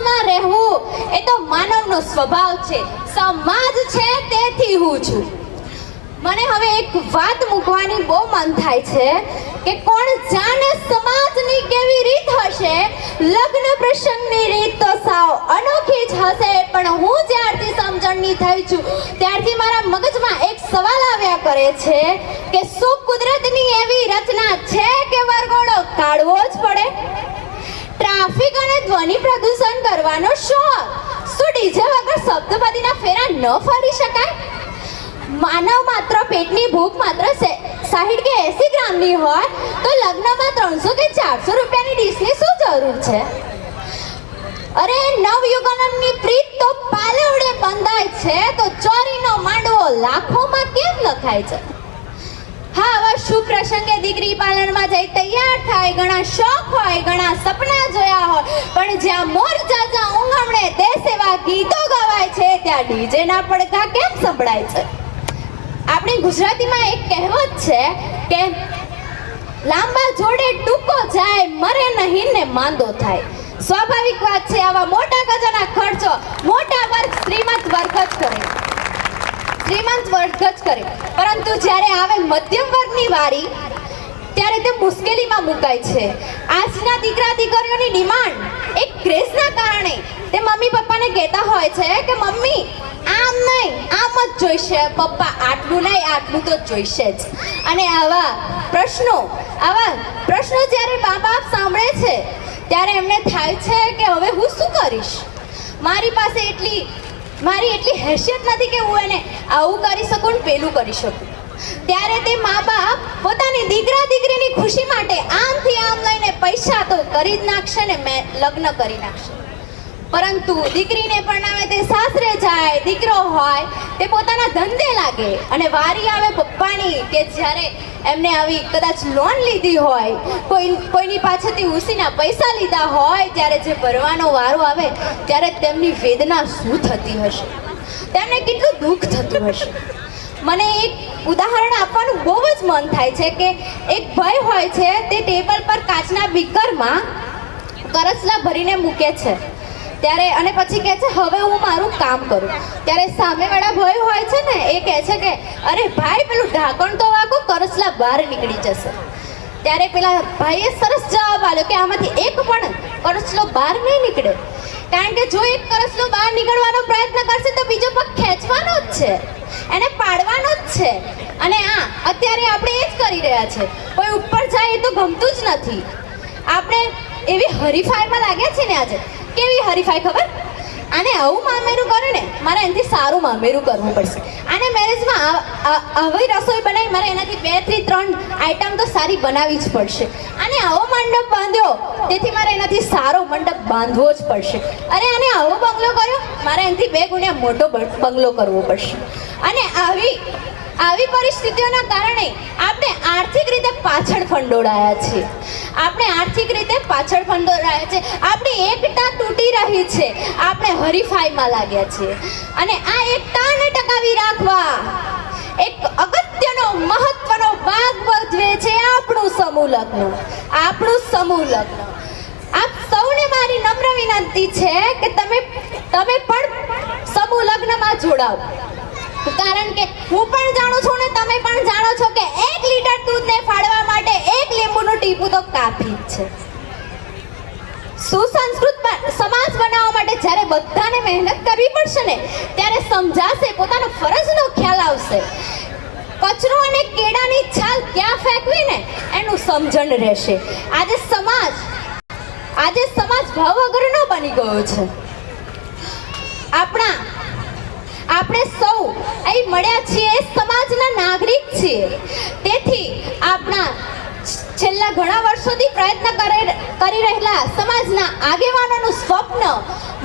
રહેવું એ તો માનવનો સ્વભાવ છે, સમાજ છે તેથી હું છું. મને હવે એક વાત મૂકવાની બહુ મન થાય છે કે કોણ જાણે સમાજની કેવી રીત હશે. લગ્ન પ્રસંગની રીત તો સાવ અનોખી જ હશે, પણ હું જ્યારથી સમજણની થઈ છું ત્યારથી મારા મગજમાં એક સવાલ આવ્યા કરે છે કે શું કુદરતની એવી રચના છે કે વરઘોડો કાઢવો જ પડે? ટ્રાફિક અને ધ્વનિ પ્રદૂષણ કરવાનો શોખ, શું ડીજે વગર શબ્દપદીના ફેરા ન ફરી શકાય? માનવ માત્ર પેટની ભૂખ માત્ર 60 કે 80 ગ્રામની હોય તો લગ્નમાં 300 કે 400 રૂપિયાની ડીશની શું જરૂર છે? અરે નવયુગનની પ્રીત તો પાલવડે બંધાય છે તો ચોરીનો માંડવો લાખોમાં કેમ લખાય છે? હા, આવા શુભ પ્રસંગે દીકરી પાર્લરમાં જઈ તૈયાર થાય, ઘણા શોખ હોય, ઘણા સપના જોયા હોય, પણ જ્યાં મોર ચાચા ઊંઘમણે દેશ એવા ગીતો ગવાય છે ત્યાં ડીજેના પડઘા કેમ સંભળાય છે? આપણી ગુજરાતીમાં એક કહેવત છે કે લાંબા જોડે ટૂંકો જાય, મરે નહીં ને માંદો થાય. સ્વાભાવિક વાત છે, આવા મોટા ગજાના ખર્ચો મોટા વર્ગ શ્રીમંત વર્ગ જ કરે, પરંતુ જ્યારે આવે મધ્યમ વર્ગની વારી ત્યારે તે મુશ્કેલીમાં મુકાય છે. આજના દીકરા દીકરીઓની ડિમાન્ડ એક ક્રેઝના કારણે તે મમ્મી પપ્પાને કહેતા હોય છે કે મમ્મી આમ નહીં આમ જ જોઈશે, પપ્પા આટલું નહીં આટલું તો જોઈશે જ. અને આવા પ્રશ્નો જ્યારે મા બાપ સાંભળે છે ત્યારે એમને થાય છે કે હવે હું શું કરીશ? મારી પાસે એટલી હેસિયત નથી કે હું એને આવું કરી શકું ને પેલું કરી શકું. ત્યારે તે મા બાપ પોતાની દીકરા દીકરીની ખુશી માટે આમથી આમ લઈને પૈસા તો કરી જ નાખશે ને લગ્ન કરી નાખશે. પરંતુ દીકરીને પરણાવે તે સાસરે જાય, દીકરો હોય તે પોતાના ધંધે લાગે અને વારી આવે પપ્પાની કે જ્યારે એમને આવી કદાચ લોન લીધી હોય, કોઈની પાસેથી ઉસીના પૈસા લીધા હોય, ત્યારે જે ભરવાનો વારો આવે ત્યારે તેમની વેદના શું થતી હશે, તેમને કેટલું દુઃખ થતું હશે. મને એક ઉદાહરણ આપવાનું બહુ જ મન થાય છે કે એક ભાઈ હોય છે તે ટેબલ પર કાચના બીકરમાં કરચલા ભરીને મૂકે છે ત્યારે અને પછી કહે છે હવે હું મારું કામ કરું. ત્યારે સામેવાળા ભાઈ હોય છે ને એ કહે છે કે અરે ભાઈ પેલું ઢાંકણ તો વાગો, કરચલા બહાર નીકળી જશે. ત્યારે પેલા ભાઈએ સરસ જવાબ આપ્યો કે આમાંથી એક પણ કરચલો બહાર નહીં નીકળે, કારણ કે જો એક કરચલો બહાર નીકળવાનો પ્રયત્ન કરશે તો બીજો પગ ખેંચવાનો જ છે, એને પાડવાનો જ છે. અને અત્યારે આપણે એ જ કરી રહ્યા છે. કોઈ ઉપર જાય એ તો ગમતું જ નથી. આપણે એવી હરીફાઈમાં લાગ્યા છે ને આજે. કેવી હરીફાઈ ખબર? આને આવું મામેરું કરે ને મારે એનાથી સારું મામેરું કરવું પડશે. આને મેરેજમાં આવી રસોઈ બનાવી મારે એનાથી 2 થી 3 આઈટમ તો સારી બનાવવી જ પડશે. આને આવો મંડપ બાંધ્યો તેથી મારે એનાથી સારો મંડપ બાંધવો જ પડશે. અરે આને આવો બંગલો કર્યો મારે એનાથી 2 ગુણ્યા મોટો બંગલો કરવો પડશે. અને આવી પરિસ્થિતિઓના કારણે આપણે આર્થિક રીતે પાછળ ફંડોળાયા છીએ. આપણી એકતા તૂટી રહી છે. આપણે હરીફાઈમાં લાગ્યા છીએ. અને આ એકતાને ટકાવી રાખવા એક અગત્યનો મહત્વનો ભાગ ભજવે છે આપણું સમૂહ લગ્ન. આપ સૌને મારી નમ્ર વિનંતી છે કે તમે પણ સમૂહ લગ્નમાં જોડાઓ. કારણ કે હું પણ જાણું છું ને તમે પણ જાણો છો કે 1 લીટર દૂધને ફાડવા માટે 1 લીંબુનું ટીપું તો કાફી જ છે. સુસંસ્કૃત સમાજ બનાવવા માટે જ્યારે બધાને મહેનત કરવી પડશે ને ત્યારે સમજાશે, પોતાનો ફરજનો ખ્યાલ આવશે. કચરો અને કેળાની છાલ ક્યાં ફેંકવી ને એનું સમજણ રહેશે. આજે સમાજ ભાવ વગરનો બની ગયો છે. આપણે સૌ અહીં મળ્યા છીએ સમાજના નાગરિક છીએ. તેથી આપણા છેલ્લા ઘણા વર્ષોથી પ્રયત્ન કરી રહેલા સમાજના આગેવાનોનું સ્વપ્ન